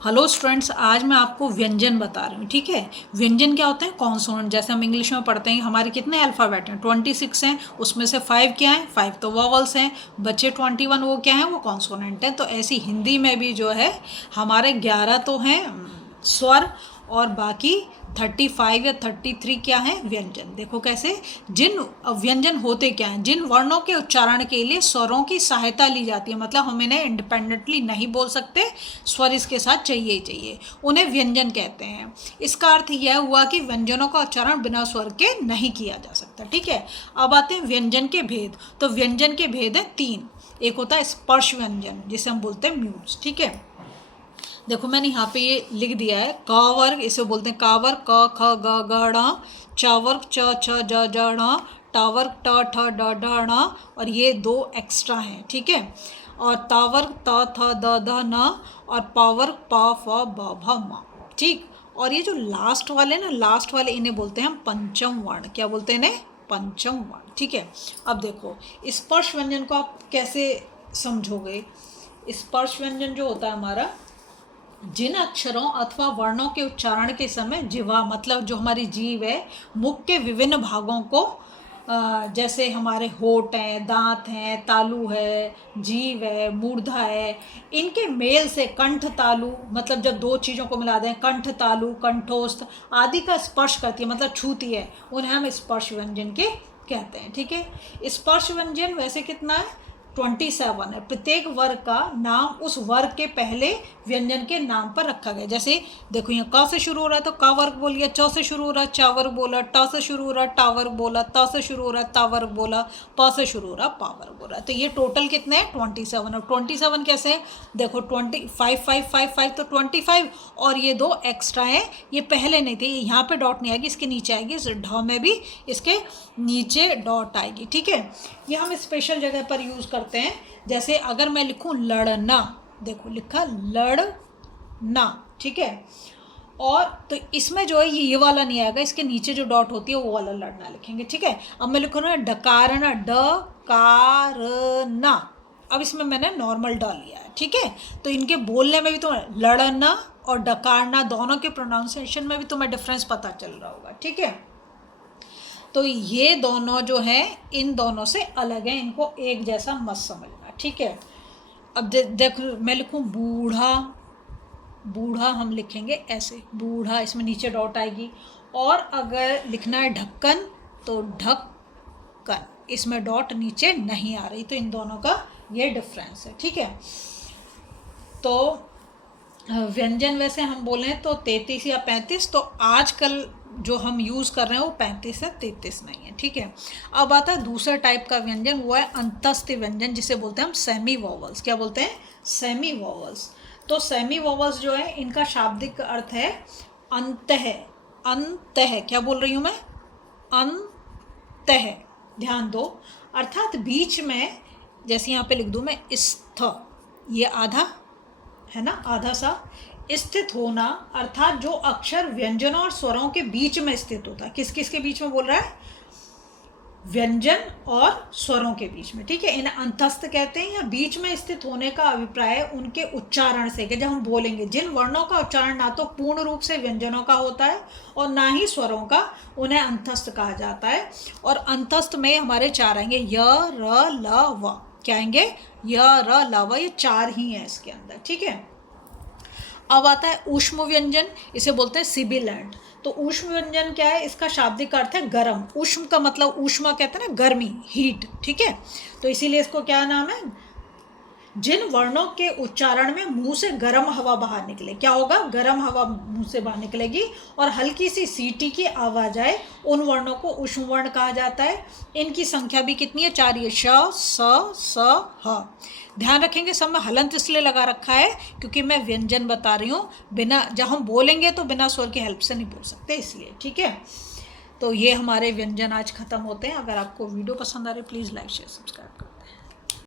Hello students, आज मैं आपको व्यंजन बता रही हूँ। ठीक है, व्यंजन क्या होते हैं? कॉन्सोनेंट। जैसे हम इंग्लिश में पढ़ते हैं हमारे कितने अल्फ़ाबेट हैं? 26 हैं। उसमें से 5 क्या हैं? 5 तो वॉवल्स हैं। बचे 21 वो क्या हैं? वो कॉन्सोनेंट हैं। तो ऐसी हिंदी में भी जो है हमारे 11 तो हैं स्वर और बाकी 35 या 33 क्या हैं? व्यंजन। देखो कैसे। जिन व्यंजन होते क्या हैं? जिन वर्णों के उच्चारण के लिए स्वरों की सहायता ली जाती है, मतलब हम इन्हें इंडिपेंडेंटली नहीं बोल सकते, स्वर इसके साथ चाहिए ही चाहिए, उन्हें व्यंजन कहते हैं। इसका अर्थ यह हुआ कि व्यंजनों का उच्चारण बिना स्वर के नहीं किया जा सकता। ठीक है, अब आते हैं व्यंजन के भेद। तो व्यंजन के भेद हैं 3। एक होता है स्पर्श व्यंजन, जिसे हम बोलते हैं म्यूट्स। ठीक है, देखो मैंने यहाँ पे ये लिख दिया है। क वर्ग इसे बोलते हैं कावर्ग, क ख ग घ ड़, चावर्ग च छ ज ज ण, टावर्ग ट ठ ड ढ ण, और ये 2 एक्स्ट्रा हैं। ठीक है, और तावर्ग त थ द ध न, और पावर्ग प फ ब भ म। ठीक, और ये जो लास्ट वाले ना, लास्ट वाले इन्हें बोलते हैं हम पंचम वर्ण। क्या बोलते हैं इन्हें? पंचम वर्ण। ठीक है, अब देखो स्पर्श व्यंजन को आप कैसे समझोगे। स्पर्श व्यंजन जो होता है हमारा, जिन अक्षरों अथवा वर्णों के उच्चारण के समय जिह्वा, मतलब जो हमारी जीभ है, मुख के विभिन्न भागों को जैसे हमारे होंठ हैं, दांत हैं, तालु है, जीभ है, मूर्धा है, इनके मेल से कंठ तालु, मतलब जब 2 चीज़ों को मिला दें, कंठ तालु, कंठोस्थ आदि का स्पर्श करती है, मतलब छूती है, उन्हें हम स्पर्श व्यंजन के कहते हैं। ठीक है, स्पर्श व्यंजन वैसे कितना है? 27 है। प्रत्येक वर्ग का नाम उस वर्ग के पहले व्यंजन के नाम पर रखा गया। जैसे देखो यहाँ क से शुरू हो रहा है तो क वर्ग बोलिए, च से शुरू हो रहा है चा वर्ग बोला, ट से शुरू हो रहा है टा वर्ग बोला, त से शुरू हो रहा है ता वर्ग बोला, प से शुरू हो रहा है पा वर्ग बोला। तो ये टोटल कितने हैं? 27। और 27 कैसे है? देखो 25 5 5 5 तो 25, और ये 2 एक्स्ट्रा हैं, ये पहले नहीं थे। यहाँ पे डॉट नहीं आएगी, इसके नीचे आएगी। इस ढ में भी इसके नीचे डॉट आएगी। ठीक है, ये हम स्पेशल जगह पर यूज़ करते हैं। जैसे अगर मैं लिखूं लड़ना, देखो लिखा लड़ना। ठीक है, और तो इसमें जो है ये वाला नहीं आएगा, इसके नीचे जो डॉट होती है वो वाला लड़ना लिखेंगे। ठीक है, अब मैं लिखूँ ना डकारना, डकारना, अब इसमें मैंने नॉर्मल ड लिया है। ठीक है, तो इनके बोलने में भी तो लड़ना और डकारना दोनों के प्रोनाउंसिएशन में भी तुम्हें डिफरेंस पता चल रहा होगा। ठीक है, तो ये दोनों जो हैं इन दोनों से अलग हैं, इनको एक जैसा मत समझना। ठीक है, अब देख मैं लिखूं बूढ़ा, बूढ़ा हम लिखेंगे ऐसे, बूढ़ा, इसमें नीचे डॉट आएगी। और अगर लिखना है ढक्कन तो ढक्कन, इसमें डॉट नीचे नहीं आ रही। तो इन दोनों का ये डिफरेंस है। ठीक है, तो व्यंजन वैसे हम बोलें तो 33 या 35, तो आजकल जो हम यूज़ कर रहे हैं वो 35 है, 33 नहीं है। ठीक है, अब आता है दूसरा टाइप का व्यंजन, वो है अंतस्थ व्यंजन, जिसे बोलते हैं हम सेमी वॉवल्स। क्या बोलते हैं? Semi vowels. तो सेमी वॉवल्स जो है इनका शाब्दिक अर्थ है अंतः। अंतः, क्या बोल रही हूँ मैं? अंतः, ध्यान दो, अर्थात बीच में। जैसे यहाँ पे लिख दूँ मैं स्थ, ये आधा है ना, आधा सा। स्थित होना अर्थात जो अक्षर व्यंजनों और स्वरों के बीच में स्थित होता है। किस किस के बीच में बोल रहा है? व्यंजन और स्वरों के बीच में। ठीक है, इन्हें अंतस्थ कहते हैं, या बीच में स्थित होने का अभिप्राय उनके उच्चारण से, कि जब हम बोलेंगे जिन वर्णों का उच्चारण ना तो पूर्ण रूप से व्यंजनों का होता है और ना ही स्वरों का, उन्हें अंतस्थ कहा जाता है। और अंतस्थ में हमारे 4 आएंगे, य र ल व। क्या आएंगे? य र ल व, ये 4 ही हैं इसके अंदर। ठीक है, अब आता है ऊष्म व्यंजन, इसे बोलते हैं सिबिलेंट। तो ऊष्म व्यंजन क्या है? इसका शाब्दिक अर्थ है गर्म। ऊष्म का मतलब, ऊष्मा कहते हैं ना गर्मी, हीट। ठीक है, तो इसीलिए इसको क्या नाम है? जिन वर्णों के उच्चारण में मुंह से गर्म हवा बाहर निकले। क्या होगा? गर्म हवा मुंह से बाहर निकलेगी और हल्की सी सीटी की आवाज आए, उन वर्णों को ऊष्म वर्ण कहा जाता है। इनकी संख्या भी कितनी है? 4 है, श स ह। ध्यान रखेंगे सब में हलंत इसलिए लगा रखा है क्योंकि मैं व्यंजन बता रही हूँ, बिना, जब हम बोलेंगे तो बिना स्वर की हेल्प से नहीं बोल सकते, इसलिए। ठीक है, तो ये हमारे व्यंजन आज खत्म होते हैं। अगर आपको वीडियो पसंद आ रही है प्लीज़ लाइक शेयर सब्सक्राइब करें।